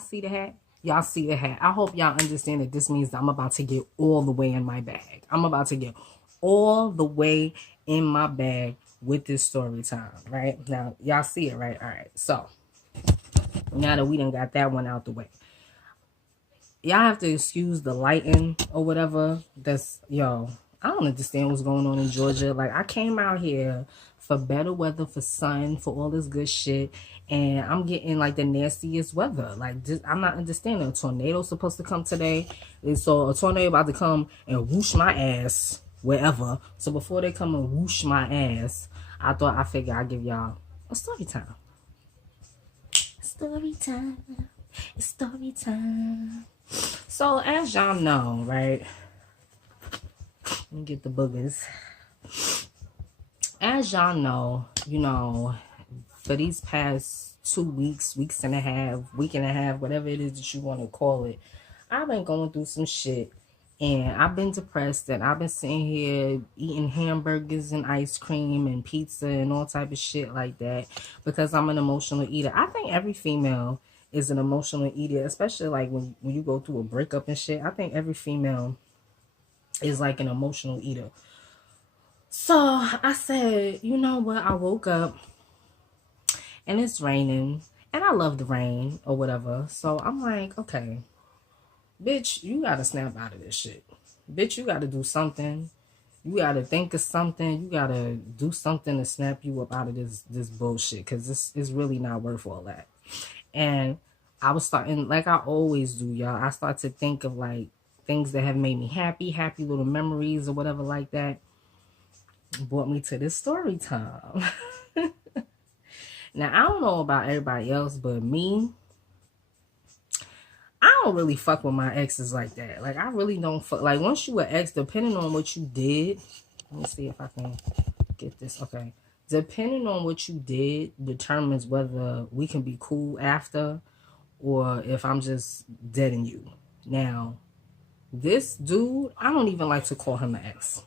see the hat? Y'all see the hat. I hope y'all understand that this means that I'm about to get all the way in my bag. I'm about to get all the way in my bag with this story time, right? Now, y'all see it, right? All right. So, now that we done got that one out the way, y'all have to excuse the lighting or whatever. That's, yo, I don't understand what's going on in Georgia. Like, I came out here for better weather, for sun, for all this good shit, and I'm getting like the nastiest weather. Like, just, I'm not understanding. A tornado's supposed to come today, and so a tornado about to come and whoosh my ass wherever. So before they come and whoosh my ass, I figured I'd give y'all a story time. Story time. It's story time. So as y'all know, right? Let me get the boogers. As y'all know, you know, for these past 2 weeks, week and a half, whatever it is that you want to call it, I've been going through some shit. And I've been depressed, and I've been sitting here eating hamburgers and ice cream and pizza and all type of shit like that because I'm an emotional eater. I think every female is an emotional eater, especially like when you go through a breakup and shit. I think every female is like an emotional eater. So I said, you know what? I woke up and it's raining, and I love the rain or whatever. So I'm like, okay, bitch, you gotta snap out of this shit. Bitch, you gotta do something. You gotta think of something. You gotta do something to snap you up out of this bullshit, because this is really not worth all that. And I was starting, like I always do, y'all. I start to think of like things that have made me happy little memories or whatever like that. Brought me to this story time. Now, I don't know about everybody else, but me, I don't really fuck with my exes like that. Like, I really don't fuck. Like, once you an ex, depending on what you did, let me see if I can get this. Okay. Depending on what you did determines whether we can be cool after or if I'm just dead in you. Now, this dude, I don't even like to call him an ex.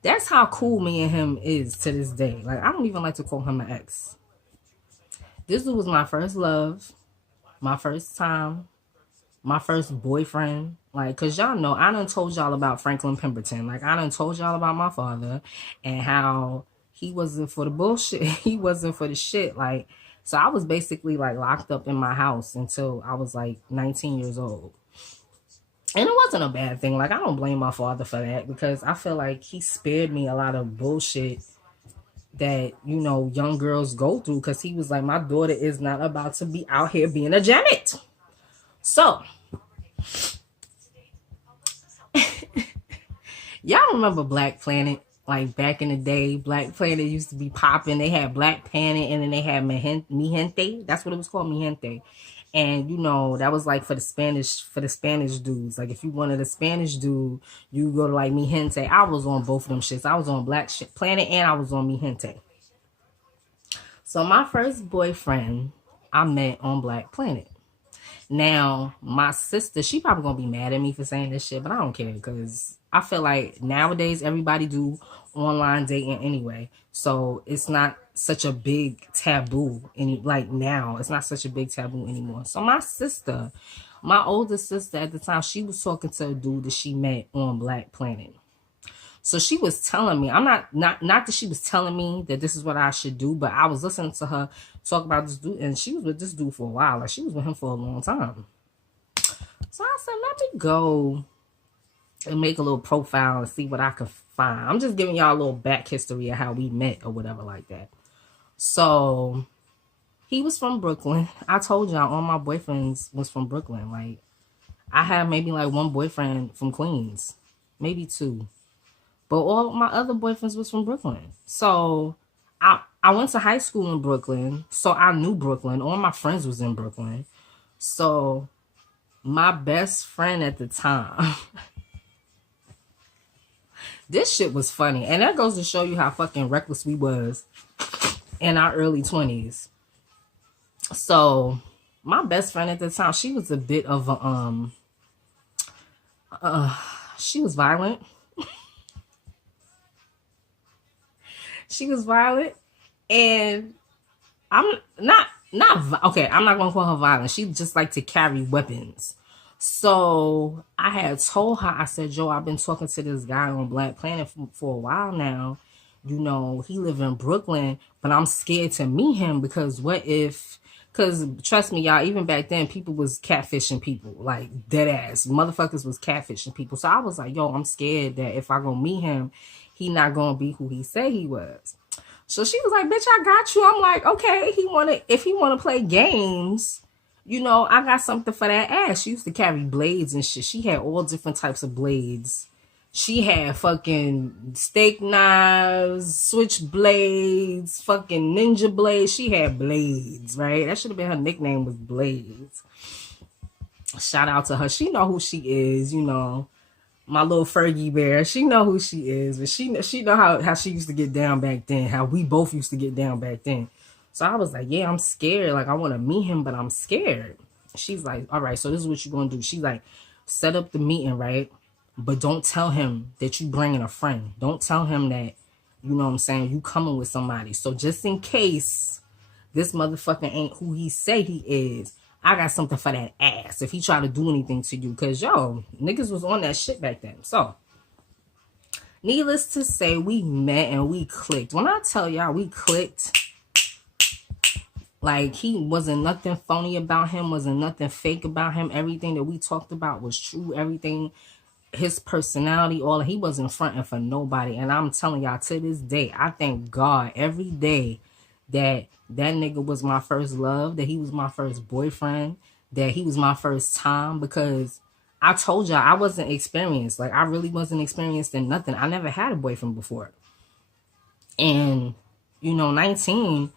That's how cool me and him is to this day. Like, I don't even like to call him an ex. This dude was my first love, my first time, my first boyfriend. Like, cause y'all know, I done told y'all about Franklin Pemberton. Like, I done told y'all about my father and how he wasn't for the bullshit. He wasn't for the shit. Like, so I was basically like locked up in my house until I was like 19 years old. And it wasn't a bad thing. Like, I don't blame my father for that, because I feel like he spared me a lot of bullshit that, you know, young girls go through, because he was like, my daughter is not about to be out here being a Janet. So, y'all remember Black Planet? Like, back in the day, Black Planet used to be popping. They had Black Planet, and then they had Mi Gente. That's what it was called, Mi Gente. And, you know, that was like for the Spanish dudes. Like, if you wanted a Spanish dude, you go to like Mi Gente. I was on both of them shits. I was on Black Planet and I was on Mi Gente. So my first boyfriend I met on Black Planet. Now, my sister, she probably gonna be mad at me for saying this shit, but I don't care, because I feel like nowadays everybody do online dating anyway. So it's not such a big taboo like now. It's not such a big taboo anymore. So my sister, my older sister at the time, she was talking to a dude that she met on Black Planet. So she was telling me, I'm not that she was telling me that this is what I should do, but I was listening to her talk about this dude, and she was with this dude for a while. Like, she was with him for a long time. So I said, let me go and make a little profile and see what I can find. I'm just giving y'all a little back history of how we met or whatever like that. So he was from Brooklyn. I told y'all all my boyfriends was from Brooklyn. Like, I had maybe like one boyfriend from Queens, maybe two. But all my other boyfriends was from Brooklyn. So I went to high school in Brooklyn. So I knew Brooklyn. All my friends was in Brooklyn. So my best friend at the time, this shit was funny. And that goes to show you how fucking reckless we was in our early 20s. So my best friend at the time, she was a bit of a, she was violent. She was violent, and I'm not okay, I'm not gonna call her violent. She just like to carry weapons. So I had told her, I said, Joe, I've been talking to this guy on Black Planet for a while now. You know, he live in Brooklyn, but I'm scared to meet him because what if, because trust me, y'all, even back then, people was catfishing people, like dead ass. Motherfuckers was catfishing people. So I was like, yo, I'm scared that if I go meet him, he not gonna be who he said he was. So she was like, bitch, I got you. I'm like, okay, if he wanna play games, you know, I got something for that ass. She used to carry blades and shit. She had all different types of blades. She had fucking steak knives, switchblades, fucking ninja blades. She had blades, right? That should have been her nickname, was Blades. Shout out to her. She know who she is, you know. My little Fergie bear. She know who she is, but she know how she used to get down back then, how we both used to get down back then. So I was like, yeah, I'm scared. Like, I want to meet him, but I'm scared. She's like, all right, so this is what you're going to do. She's like, set up the meeting, right? But don't tell him that you bringing a friend. Don't tell him that, you know what I'm saying, you coming with somebody. So just in case this motherfucker ain't who he say he is, I got something for that ass if he try to do anything to you. Because, yo, niggas was on that shit back then. So, needless to say, we met and we clicked. When I tell y'all we clicked, like, he wasn't nothing phony about him, wasn't nothing fake about him. Everything that we talked about was true. Everything, his personality, all, he wasn't fronting for nobody. And I'm telling y'all, to this day, I thank God every day that nigga was my first love, that he was my first boyfriend, that he was my first time, because I told y'all I wasn't experienced. Like, I really wasn't experienced in nothing. I never had a boyfriend before. And, you know, 19,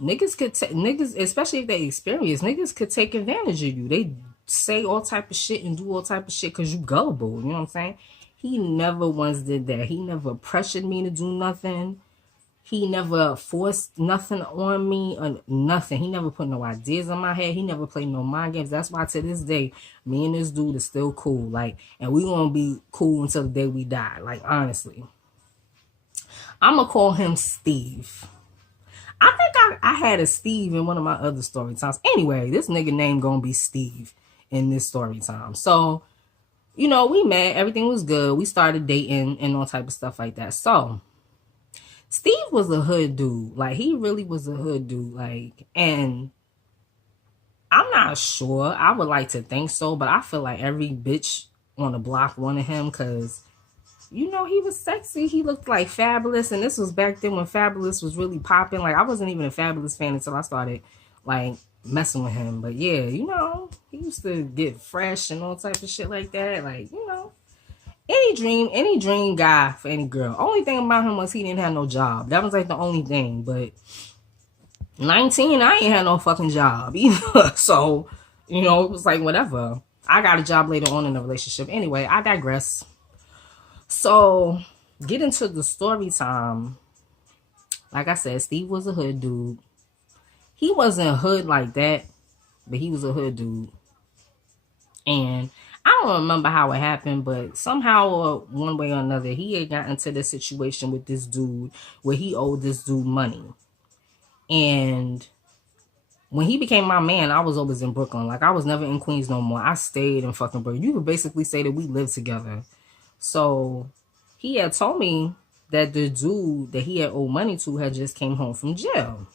niggas could niggas, especially if they experienced, niggas could take advantage of you. They say all type of shit and do all type of shit because you gullible. You know what I'm saying? He never once did that. He never pressured me to do nothing. He never forced nothing on me or nothing. He never put no ideas in my head. He never played no mind games. That's why to this day, me and this dude is still cool. Like, and we gonna be cool until the day we die. Like, honestly. I'm gonna call him Steve. I think I had a Steve in one of my other story times. Anyway, this nigga name gonna be Steve in this story time. So, you know, we met. Everything was good. We started dating and all type of stuff like that. So, Steve was a hood dude. Like, he really was a hood dude. Like, and I'm not sure. I would like to think so, but I feel like every bitch on the block wanted him because, you know, he was sexy. He looked like Fabulous. And this was back then when Fabulous was really popping. Like, I wasn't even a Fabulous fan until I started, like, messing with him. But, yeah, you know, he used to get fresh and all type of shit like that. Like, you know. Any dream guy for any girl. Only thing about him was he didn't have no job. That was like the only thing. But 19, I ain't had no fucking job either. So, you know, it was like whatever. I got a job later on in the relationship. Anyway, I digress. So, get into the story time. Like I said, Steve was a hood dude. He wasn't hood like that, but he was a hood dude. And I don't remember how it happened, but somehow or one way or another, he had gotten into this situation with this dude where he owed this dude money. And when he became my man, I was always in Brooklyn. Like, I was never in Queens no more. I stayed in fucking Brooklyn. You could basically say that we lived together. So he had told me that the dude that he had owed money to had just came home from jail.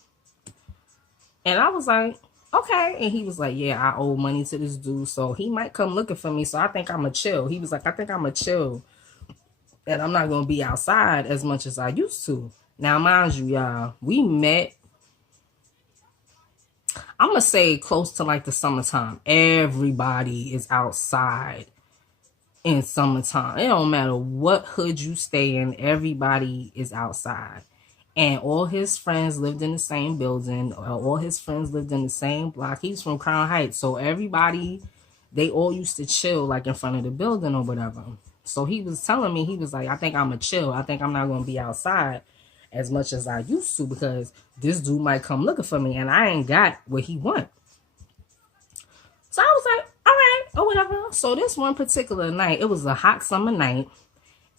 And I was like, okay. And he was like, yeah, I owe money to this dude, so he might come looking for me. So I think I'm going to chill. He was like, I think I'm going to chill. And I'm not going to be outside as much as I used to. Now, mind you, y'all, we met, I'm going to say close to like the summertime. Everybody is outside in summertime. It don't matter what hood you stay in. Everybody is outside. And all his friends lived in the same building. All his friends lived in the same block. He's from Crown Heights. So everybody, they all used to chill like in front of the building or whatever. So he was telling me, he was like, I think I'm going to chill. I think I'm not going to be outside as much as I used to because this dude might come looking for me and I ain't got what he want. So I was like, all right, or whatever. So this one particular night, it was a hot summer night.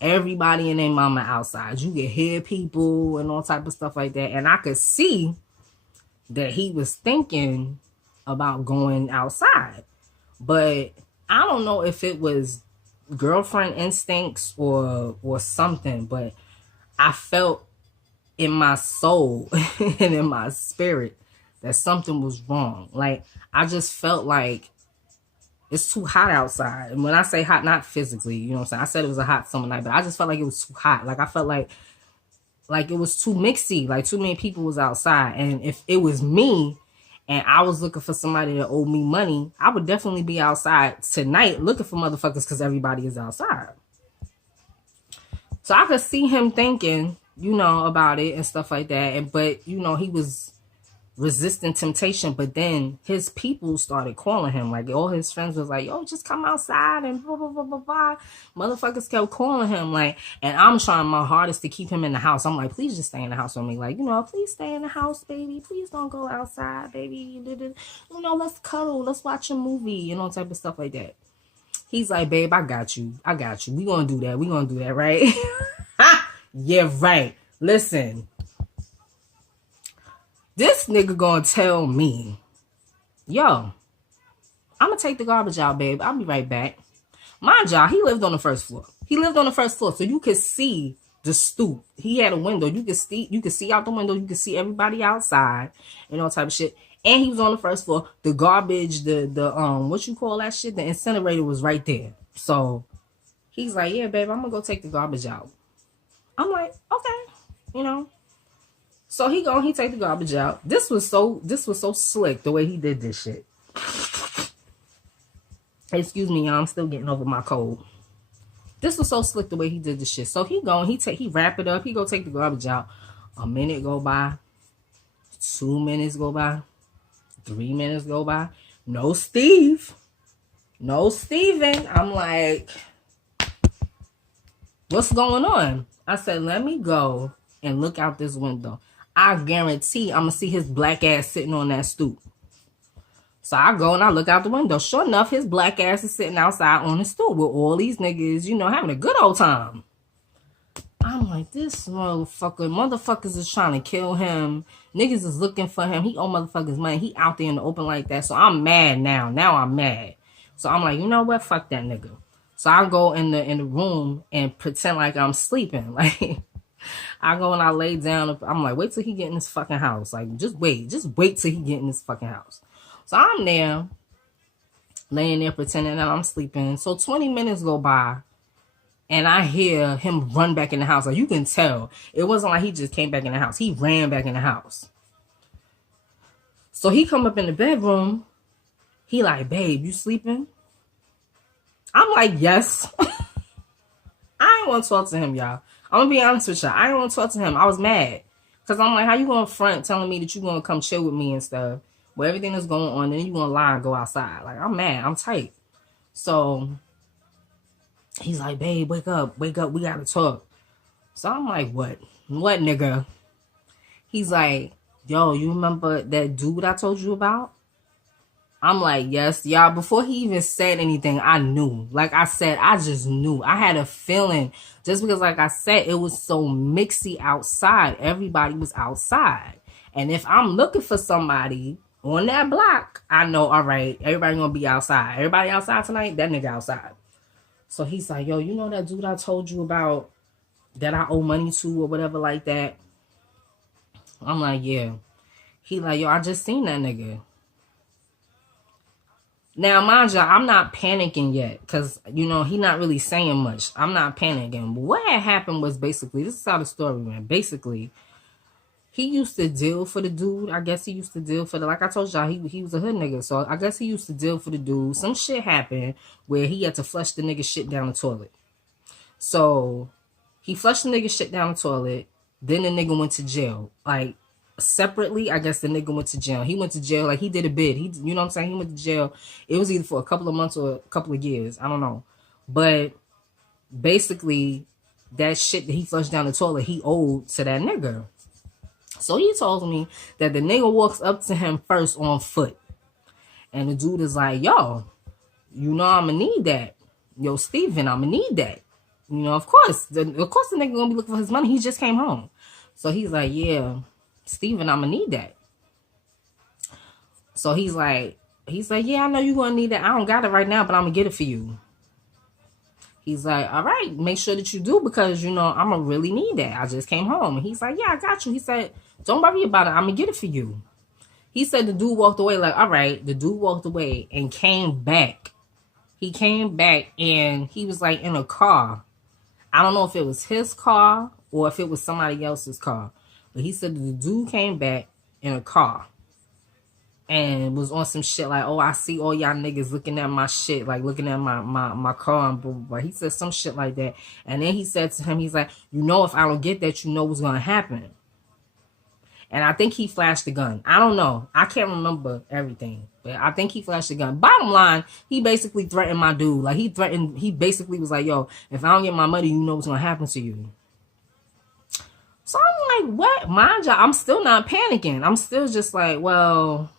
Everybody and their mama outside. You could hear people and all type of stuff like that. And I could see that he was thinking about going outside. But I don't know if it was girlfriend instincts or something, but I felt in my soul and in my spirit that something was wrong. Like, I just felt like it's too hot outside. And when I say hot, not physically, you know what I'm saying? I said it was a hot summer night, but I just felt like it was too hot. Like, I felt like it was too mixy. Like, too many people was outside. And if it was me and I was looking for somebody that owed me money, I would definitely be outside tonight looking for motherfuckers because everybody is outside. So I could see him thinking, you know, about it and stuff like that. And but, you know, he was resisting temptation. But then his people started calling him. Like, all his friends was like, yo, just come outside and blah, blah, blah, blah, blah. Motherfuckers kept calling him. Like, and I'm trying my hardest to keep him in the house. I'm like, please just stay in the house with me. Like, you know, please stay in the house, baby. Please don't go outside, baby. You know, let's cuddle. Let's watch a movie, you know, type of stuff like that. He's like, babe, I got you. I got you. We gonna do that. We gonna do that, right? Yeah, right. Listen. This nigga gonna tell me, yo, I'm gonna take the garbage out, babe. I'll be right back. Mind y'all, he lived on the first floor. So you could see the stoop. He had a window. You could see out the window. You could see everybody outside, you know, type of shit. And he was on the first floor. The garbage, the what you call that shit? The incinerator was right there. So he's like, yeah, babe, I'm gonna go take the garbage out. I'm like, okay, you know. So he take the garbage out. This was so slick the way he did this shit. Excuse me, y'all. I'm still getting over my cold. This was so slick the way he did this shit. So he wrap it up. He go take the garbage out. A minute go by. 2 minutes go by. 3 minutes go by. No Steve. No Steven. I'm like, what's going on? I said, let me go and look out this window. I guarantee I'm going to see his black ass sitting on that stoop. So I go and I look out the window. Sure enough, his black ass is sitting outside on the stoop with all these niggas, you know, having a good old time. I'm like, this motherfuckers is trying to kill him. Niggas is looking for him. He owe motherfuckers money. He out there in the open like that. So I'm mad now. Now I'm mad. So I'm like, you know what? Fuck that nigga. So I go in the room and pretend like I'm sleeping. Like, I go and I lay down. I'm like, wait till he get in this fucking house. Like, just wait till he get in this fucking house. So I'm there, laying there pretending that I'm sleeping. So 20 minutes go by, and I hear him run back in the house. Like, you can tell. It wasn't like he just came back in the house. He ran back in the house. So he come up in the bedroom. He like, babe, you sleeping? I'm like, yes. I ain't want to talk to him, y'all. I'm going to be honest with y'all. I didn't want to talk to him. I was mad. Because I'm like, how you going to front telling me that you going to come chill with me and stuff? With everything that's going on, and then you going to lie and go outside. Like, I'm mad. I'm tight. So he's like, babe, wake up. We got to talk. So I'm like, what? What, nigga? He's like, yo, you remember that dude I told you about? I'm like, yes, y'all. Before he even said anything, I knew. Like I said, I just knew. I had a feeling. Just because, like I said, it was so mixy outside. Everybody was outside. And if I'm looking for somebody on that block, I know, all right, everybody gonna be outside. Everybody outside tonight? That nigga outside. So he's like, yo, you know that dude I told you about that I owe money to or whatever like that? I'm like, yeah. He like, yo, I just seen that nigga. Now, mind you, I'm not panicking yet because, you know, he not really saying much. I'm not panicking. But what had happened was basically, this is how the story went. Basically, he used to deal for the dude. I guess he used to deal for the, like I told y'all, he was a hood nigga. So I guess he used to deal for the dude. Some shit happened where he had to flush the nigga shit down the toilet. So he flushed the nigga shit down the toilet. Then the nigga went to jail. Like, separately, I guess the nigga went to jail. He went to jail, like he did a bid. He, you know what I'm saying? He went to jail. It was either for a couple of months or a couple of years. I don't know. But basically, that shit that he flushed down the toilet, he owed to that nigga. So he told me that the nigga walks up to him first on foot. And the dude is like, yo, you know I'm gonna need that. Yo, Steven, I'm gonna need that. You know, of course the nigga gonna be looking for his money. He just came home. So he's like, yeah, Steven, I'm gonna need that. So he's like, yeah, I know you're gonna need it. I don't got it right now, but I'm gonna get it for you. He's like, all right, make sure that you do, because, I'm going to really need that. I just came home. And he's like, yeah, I got you. He said, don't worry about it. I'm going to get it for you. He said the dude walked away like, all right. The dude walked away and came back. He came back and he was like in a car. I don't know if it was his car or if it was somebody else's car. But he said the dude came back in a car. And was on some shit like, oh, I see all y'all niggas looking at my shit, like looking at my car and blah, blah, blah. He said some shit like that. And then he said to him, he's like, if I don't get that, what's going to happen. And I think he flashed the gun. I don't know. I can't remember everything. But I think he flashed the gun. Bottom line, he basically threatened my dude. Like, he basically was like, yo, if I don't get my money, what's going to happen to you. So I'm like, what? Mind you, I'm still not panicking. I'm still just like, well,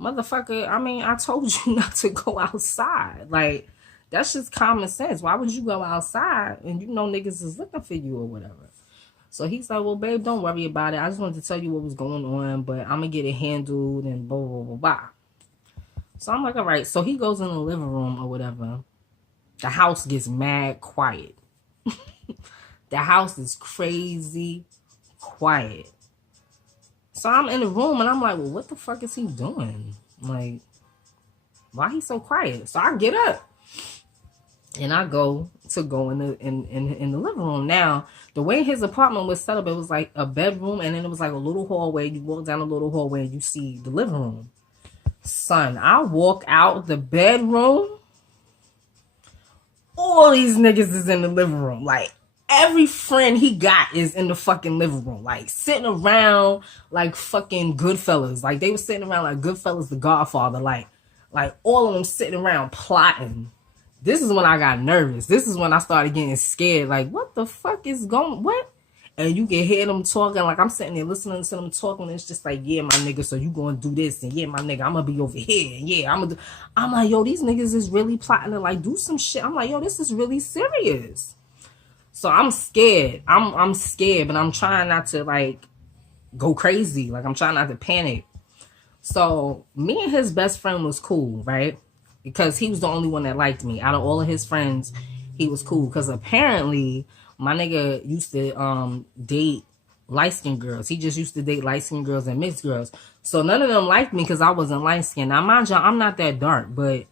motherfucker, I told you not to go outside. Like, that's just common sense. Why would you go outside and niggas is looking for you or whatever? So he's like, well, babe, don't worry about it. I just wanted to tell you what was going on, but I'm going to get it handled and blah, blah, blah, blah. So I'm like, all right. So he goes in the living room or whatever. The house gets mad quiet. The house is crazy quiet. So I'm in the room and I'm like, well, what the fuck is he doing? Like, why he so quiet? So I get up and I go in the living room. Now, the way his apartment was set up, it was like a bedroom and then it was like a little hallway. You walk down a little hallway and you see the living room. Son, I walk out the bedroom. All these niggas is in the living room. Like, every friend he got is in the fucking living room, like sitting around like fucking Goodfellas. Like, they were sitting around like Goodfellas, The Godfather. Like all of them sitting around plotting. This is when I got nervous. This is when I started getting scared. Like, what the fuck is going? What? And you can hear them talking. Like, I'm sitting there listening to them talking. And it's just like, yeah, my nigga, so you gonna do this, and yeah, my nigga, I'm gonna be over here, and yeah, I'm like, yo, these niggas is really plotting to like do some shit. I'm like, yo, this is really serious. So I'm scared. I'm scared, but I'm trying not to like go crazy. Like, I'm trying not to panic. So me and his best friend was cool, right? Because he was the only one that liked me. Out of all of his friends, he was cool. Because apparently my nigga used to date light-skinned girls. He just used to date light-skinned girls and mixed girls. So none of them liked me because I wasn't light-skinned. Now, mind you, I'm not that dark, but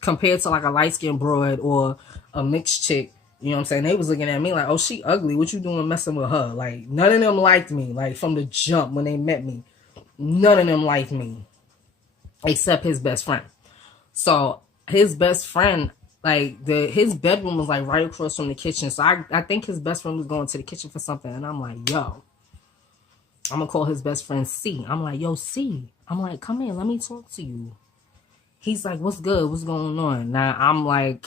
compared to like a light-skinned broad or a mixed chick, you know what I'm saying? They was looking at me like, oh, she ugly. What you doing messing with her? Like, none of them liked me. Like, from the jump when they met me. None of them liked me. Except his best friend. So, his best friend, like, his bedroom was, like, right across from the kitchen. So, I think his best friend was going to the kitchen for something. And I'm like, yo. I'm going to call his best friend C. I'm like, yo, C. I'm like, come in. Let me talk to you. He's like, what's good? What's going on? Now, I'm like,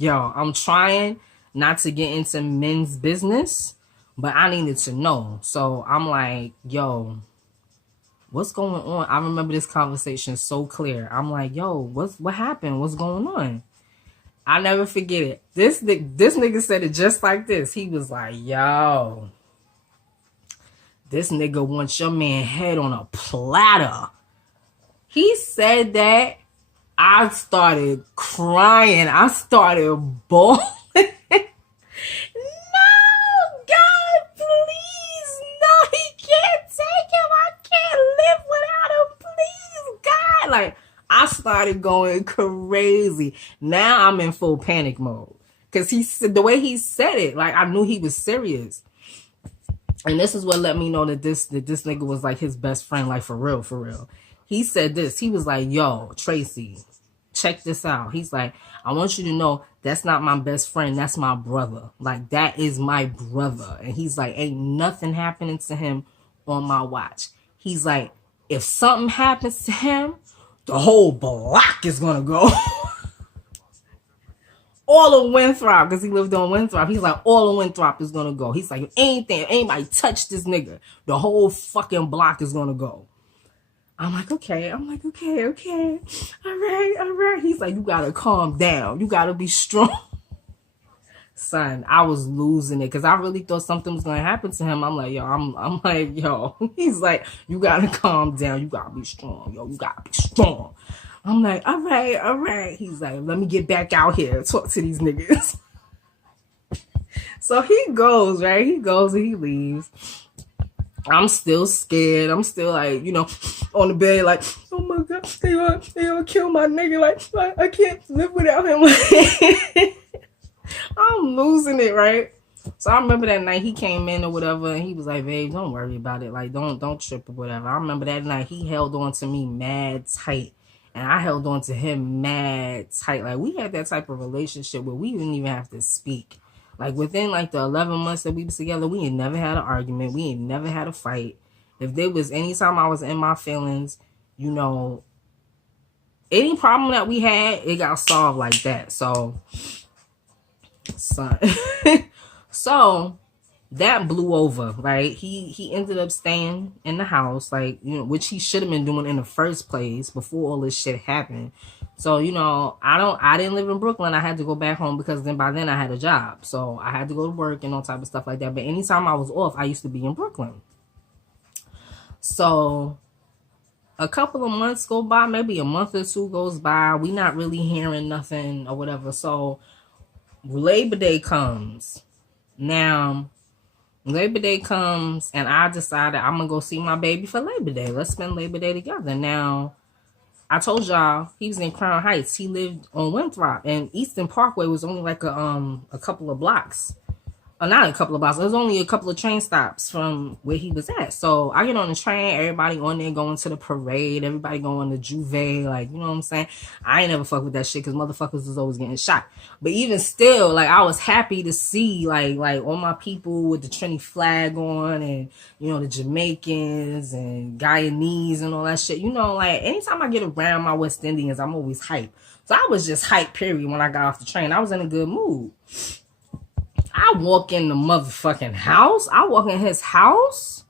yo, I'm trying not to get into men's business, but I needed to know. So I'm like, yo, what's going on? I remember this conversation so clear. I'm like, yo, what happened? What's going on? I never forget it. This nigga said it just like this. He was like, yo, this nigga wants your man head on a platter. He said that. I started crying. I started bawling. No, God, please. No, he can't take him. I can't live without him. Please, God. Like, I started going crazy. Now I'm in full panic mode. Because he said, the way he said it, like, I knew he was serious. And this is what let me know that this nigga was like his best friend, like, for real, for real. He said this. He was like, yo, Tracy, check this out. He's like, I want you to know that's not my best friend. That's my brother. Like, that is my brother. And he's like, ain't nothing happening to him on my watch. He's like, if something happens to him, the whole block is going to go. All of Winthrop, because he lived on Winthrop. He's like, all of Winthrop is going to go. He's like, if anybody touch this nigga, the whole fucking block is going to go. I'm like, okay. All right. He's like, you got to calm down. You got to be strong. son, I was losing it because I really thought something was gonna happen to him. I'm like, yo, I'm like, yo. He's like, you gotta calm down. You gotta be strong, yo. You gotta be strong. I'm like, all right, all right. He's like, let me get back out here and talk to these niggas. So he goes, right? He goes and he leaves. I'm still scared. I'm still like, you know, on the bed, like, oh my God, they gonna kill my nigga. Like I can't live without him. I'm losing it, right? So I remember that night he came in or whatever, and he was like, babe, don't worry about it. Like, don't trip or whatever. I remember that night he held on to me mad tight, and I held on to him mad tight. Like, we had that type of relationship where we didn't even have to speak. Like, within, like, the 11 months that we was together, we ain't never had an argument. We ain't never had a fight. If there was any time I was in my feelings, you know, any problem that we had, it got solved like that. So, son. So, that blew over, right? He ended up staying in the house, like, you know, which he should have been doing in the first place before all this shit happened. So, you know, I didn't live in Brooklyn. I had to go back home because by then I had a job. So I had to go to work and all type of stuff like that. But anytime I was off, I used to be in Brooklyn. So a couple of months go by, maybe a month or two goes by. We not really hearing nothing or whatever. So Labor Day comes. Now, Labor Day comes and I decided I'm going to go see my baby for Labor Day. Let's spend Labor Day together. Now, I told y'all he was in Crown Heights. He lived on Winthrop, and Eastern Parkway was only like a couple of blocks. Not a couple of blocks. It was only a couple of train stops from where he was at. So I get on the train. Everybody on there going to the parade. Everybody going to Juve. Like, you know what I'm saying? I ain't never fuck with that shit because motherfuckers was always getting shot. But even still, like, I was happy to see like all my people with the Trinity flag on, and, you know, the Jamaicans and Guyanese and all that shit. You know, like, anytime I get around my West Indians, I'm always hyped. So I was just hyped, period, when I got off the train. I was in a good mood. I walk in the motherfucking house. I walk in his house.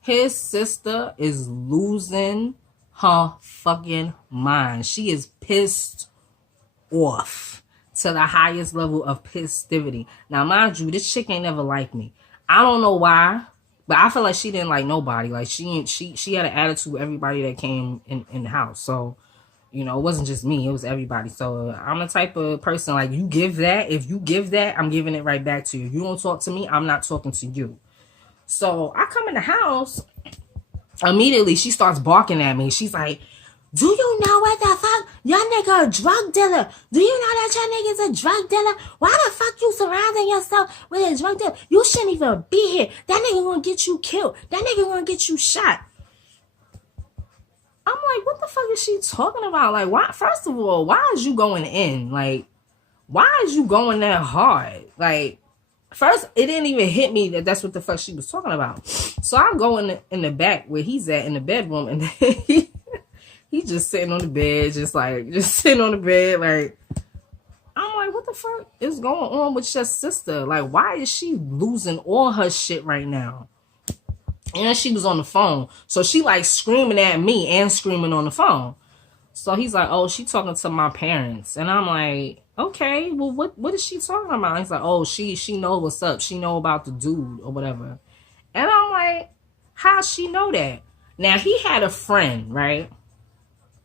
His sister is losing her fucking mind. She is pissed off to the highest level of pissivity. Now, mind you, this chick ain't never liked me. I don't know why, but I feel like she didn't like nobody. Like, she had an attitude with everybody that came in the house. So, you know, it wasn't just me. It was everybody. So I'm the type of person, like, you give that. If you give that, I'm giving it right back to you. You don't talk to me, I'm not talking to you. So I come in the house. Immediately, she starts barking at me. She's like, do you know what the fuck? Your nigga a drug dealer. Do you know that your nigga's a drug dealer? Why the fuck you surrounding yourself with a drug dealer? You shouldn't even be here. That nigga gonna get you killed. That nigga gonna get you shot. I'm like, what the fuck is she talking about? Like, why? First of all, why is you going in? Like, why is you going that hard? Like, first, it didn't even hit me that that's what the fuck she was talking about. So I go in the back where he's at in the bedroom, and he's just sitting on the bed, just sitting on the bed. Like, I'm like, what the fuck is going on with your sister? Like, why is she losing all her shit right now? And she was on the phone. So she like screaming at me and screaming on the phone. So he's like, oh, she talking to my parents. And I'm like, okay, well, what is she talking about? He's like, oh, she know what's up. She know about the dude or whatever. And I'm like, how she know that? Now, he had a friend, right?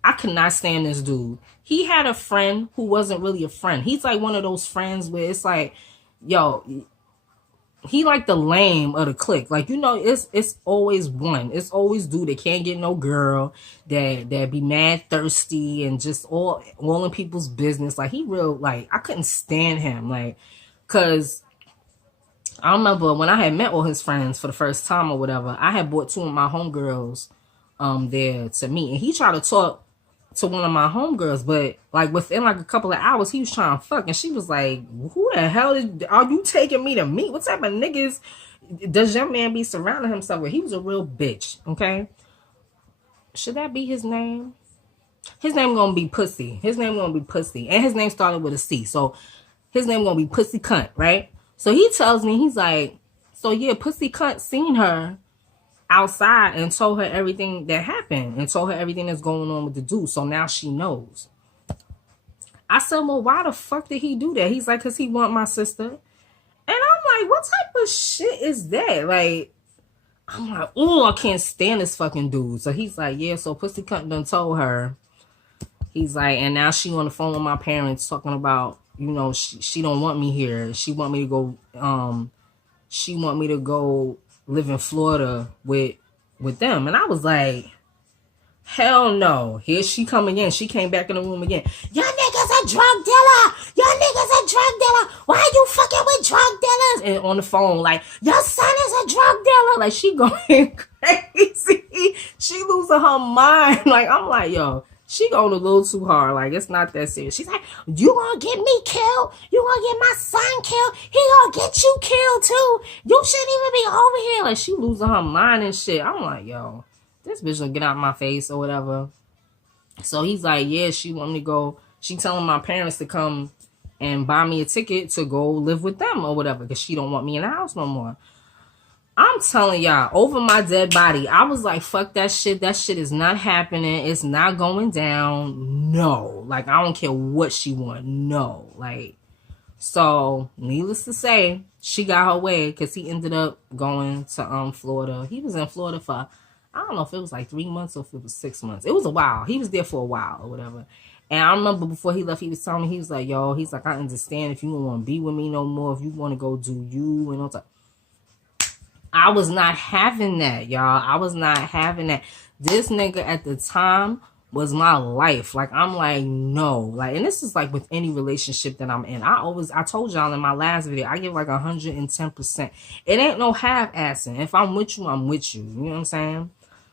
I could not stand this dude. He had a friend who wasn't really a friend. He's like one of those friends where it's like, yo, he like the lame of the clique. Like, you know, it's always one. It's always dude that can't get no girl, that be mad thirsty and just all in people's business. Like, he real, like, I couldn't stand him. Like, cause I remember when I had met all his friends for the first time or whatever, I had brought two of my homegirls there to meet, and he tried to talk to one of my homegirls, but like within like a couple of hours, he was trying to fuck, and she was like, who the hell are you taking me to meet? What type of niggas does your man be surrounding himself with? He was a real bitch, okay? Should that be his name? His name gonna be Pussy. His name gonna be Pussy, and his name started with a C, so his name gonna be Pussy Cunt, right? So he tells me, he's like, so yeah, Pussy Cunt seen her outside and told her everything that happened and told her everything that's going on with the dude. So now she knows. I said, well, why the fuck did he do that? He's like, because he want my sister. And I'm like, what type of shit is that? Like, I'm like, oh, I can't stand this fucking dude. So he's like, yeah, so Pussy Cunt done told her. He's like, and now she on the phone with my parents talking about, you know, she don't want me here. She want me to go live in Florida with them. And I was like, hell no. Here she come again. She came back in the room again. Your niggas a drug dealer. Your niggas a drug dealer. Why are you fucking with drug dealers? And on the phone, like, your son is a drug dealer. Like, she going crazy. She losing her mind. Like, I'm like, yo, she going a little too hard. Like, it's not that serious. She's like, you gonna get me killed? You gonna get my son killed? He gonna get you killed too. You shouldn't even be over here. Like, she losing her mind and shit. I'm like, yo, this bitch will get out my face or whatever. So he's like, yeah, she want me to go. She telling my parents to come and buy me a ticket to go live with them or whatever, because she don't want me in the house no more. I'm telling y'all, over my dead body, I was like, fuck that shit. That shit is not happening. It's not going down. No. Like, I don't care what she want. No. Like, so, needless to say, she got her way because he ended up going to Florida. He was in Florida for, I don't know if it was like 3 months or if it was 6 months. It was a while. He was there for a while or whatever. And I remember before he left, he was telling me, he was like, yo, he's like, I understand if you don't want to be with me no more, if you want to go do you and all that. I was not having that, y'all. I was not having that. This nigga at the time was my life. Like, I'm like, no. Like, and this is like with any relationship that I'm in. I told y'all in my last video, I give like 110%. It ain't no half-assing. If I'm with you, I'm with you. You know what I'm saying?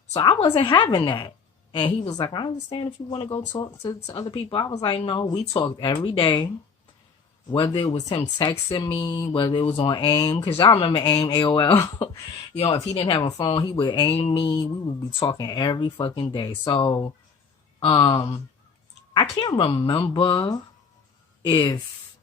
So I wasn't having that. And he was like, I understand if you want to go talk to other people. I was like, no, we talked every day. Whether it was him texting me, whether it was on AIM, because y'all remember AIM, AOL. You know, if he didn't have a phone, he would AIM me. We would be talking every fucking day. So, I can't remember if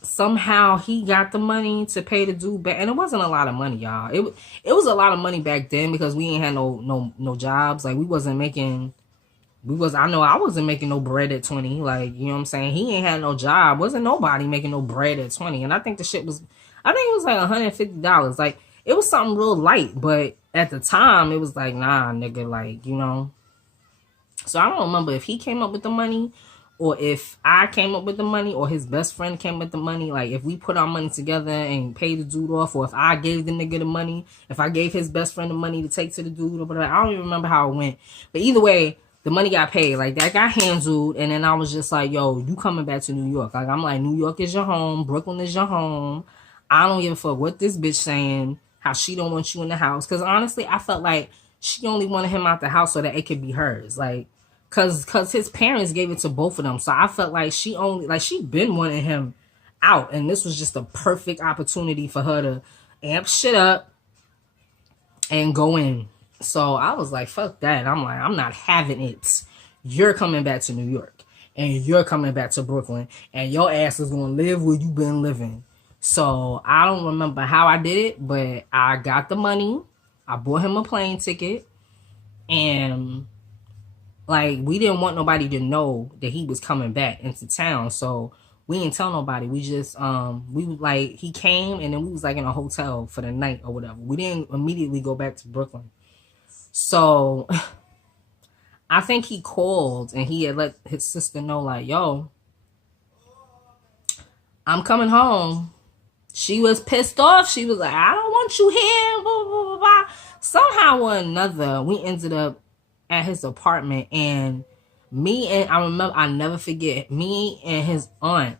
somehow he got the money to pay the dude back. And it wasn't a lot of money, y'all. It was a lot of money back then because we ain't had no jobs. Like, we wasn't making... I know I wasn't making no bread at 20. Like, you know what I'm saying? He ain't had no job. Wasn't nobody making no bread at 20. And I think the shit was, I think it was like $150. Like, it was something real light. But at the time, it was like, nah, nigga, like, you know. So I don't remember if he came up with the money or if I came up with the money or his best friend came up with the money. Like, if we put our money together and paid the dude off, or if I gave the nigga the money, if I gave his best friend the money to take to the dude or whatever. I don't even remember how it went. But either way, the money got paid. Like, that got handled. And then I was just like, yo, you coming back to New York. Like, I'm like, New York is your home. Brooklyn is your home. I don't give a fuck what this bitch saying, how she don't want you in the house. Because honestly, I felt like she only wanted him out the house so that it could be hers. Like, cause his parents gave it to both of them. So I felt like she been wanting him out. And this was just a perfect opportunity for her to amp shit up and go in. So I was like, fuck that. I'm like, I'm not having it. You're coming back to New York. And you're coming back to Brooklyn. And your ass is going to live where you been living. So I don't remember how I did it. But I got the money. I bought him a plane ticket. And, like, we didn't want nobody to know that he was coming back into town. So we didn't tell nobody. We just, he came. And then we was, like, in a hotel for the night or whatever. We didn't immediately go back to Brooklyn. So, I think he called and he had let his sister know, like, yo, I'm coming home. She was pissed off. She was like, I don't want you here. Blah, blah, blah, blah. Somehow or another, we ended up at his apartment. And I never forget, me and his aunt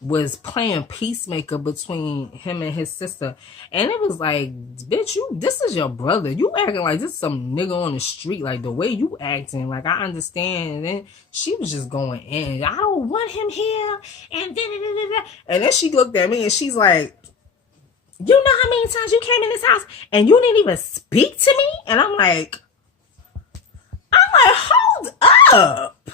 was playing peacemaker between him and his sister. And it was like, bitch, this is your brother. You acting like this is some nigga on the street. Like, the way you acting, like, I understand. And then she was just going in. I don't want him here. And And then she looked at me and she's like, you know how many times you came in this house and you didn't even speak to me? And I'm like, hold up.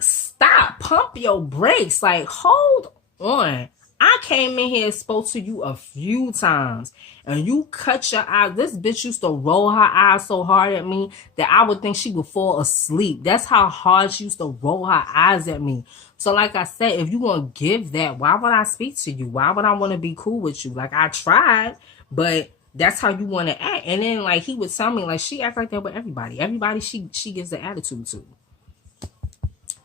Stop. Pump your brakes. Like, hold on. I came in here and spoke to you a few times and you cut your eyes. This bitch used to roll her eyes so hard at me that I would think she would fall asleep. That's how hard she used to roll her eyes at me. So like I said, if you want to give that, why would I speak to you? Why would I want to be cool with you? Like I tried, but that's how you want to act. And then like he would tell me like she act like that with everybody. Everybody she gives the attitude to.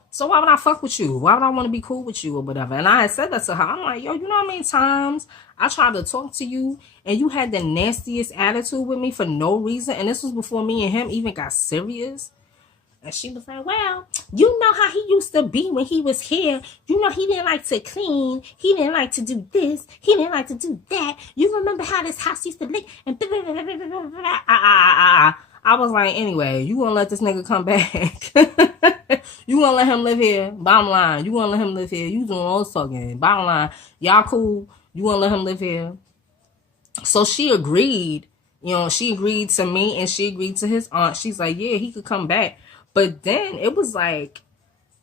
So why would I fuck with you? Why would I want to be cool with you or whatever? And I had said that to her. I'm like, yo, you know how many times I tried to talk to you and you had the nastiest attitude with me for no reason? And this was before me and him even got serious. And she was like, well, you know how he used to be when he was here. You know, he didn't like to clean. He didn't like to do this. He didn't like to do that. You remember how this house used to look? And I was like, anyway, you gonna let this nigga come back? You gonna let him live here? Bottom line, you gonna let him live here? You doing all this talking. Bottom line, y'all cool? You gonna let him live here? So she agreed. You know, she agreed to me and she agreed to his aunt. She's like, yeah, he could come back. But then it was like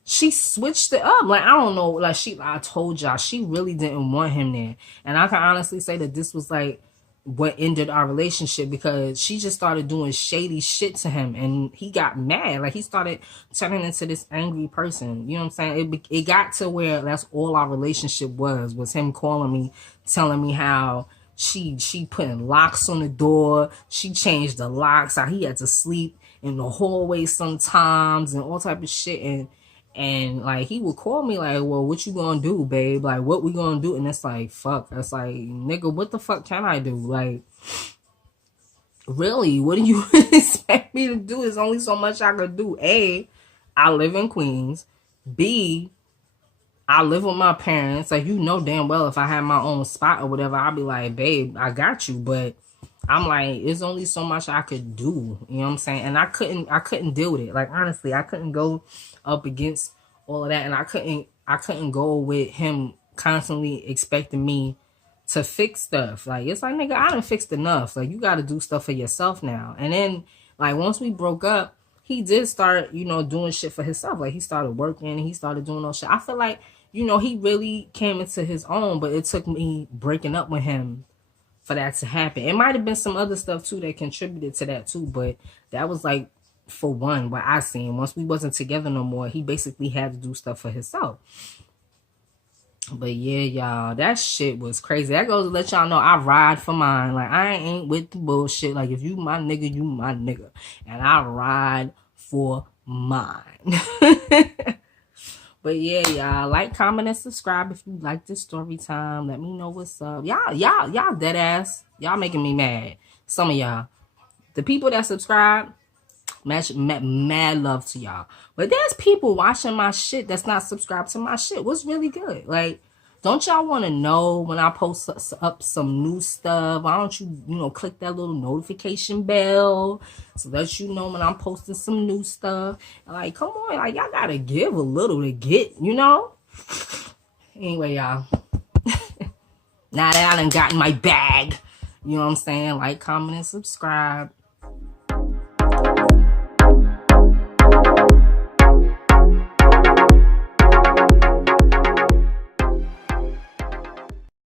she switched it up. Like, I don't know. Like, I told y'all, she really didn't want him there. And I can honestly say that this was like what ended our relationship because she just started doing shady shit to him and he got mad. Like, he started turning into this angry person. You know what I'm saying? It got to where that's all our relationship was him calling me, telling me how she putting locks on the door. She changed the locks. How he had to sleep in the hallway sometimes and all type of shit. And like he would call me like, well, what you gonna do, babe? Like, what we gonna do? And it's like, fuck. It's like, nigga, what the fuck can I do? Like, really, what do you expect me to do? There's only so much I could do. A, I live in Queens. B, I live with my parents. Like, you know damn well if I had my own spot or whatever, I'd be like, babe, I got you. But I'm like, there's only so much I could do. You know what I'm saying? And I couldn't deal with it. Like, honestly, I couldn't go up against all of that. And I couldn't go with him constantly expecting me to fix stuff. Like, it's like, nigga, I done fixed enough. Like, you got to do stuff for yourself now. And then, like, once we broke up, he did start, you know, doing shit for himself. Like, he started working. He started doing all shit. I feel like, you know, he really came into his own. But it took me breaking up with him for that to happen. It might have been some other stuff, too, that contributed to that, too. But that was, like, for one, what I seen. Once we wasn't together no more, he basically had to do stuff for himself. But yeah, y'all, that shit was crazy. That goes to let y'all know I ride for mine. Like, I ain't with the bullshit. Like, if you my nigga, you my nigga. And I ride for mine. But yeah, y'all, like, comment, and subscribe if you like this story time. Let me know what's up. Y'all dead ass. Y'all making me mad. Some of y'all. The people that subscribe, mad love to y'all. But there's people watching my shit that's not subscribed to my shit. What's really good? Like, don't y'all want to know when I post up some new stuff? Why don't you, you know, click that little notification bell so that you know when I'm posting some new stuff? Like, come on, like, y'all gotta give a little to get, you know? Anyway, y'all. Now that I done got in my bag, you know what I'm saying? Like, comment, and subscribe.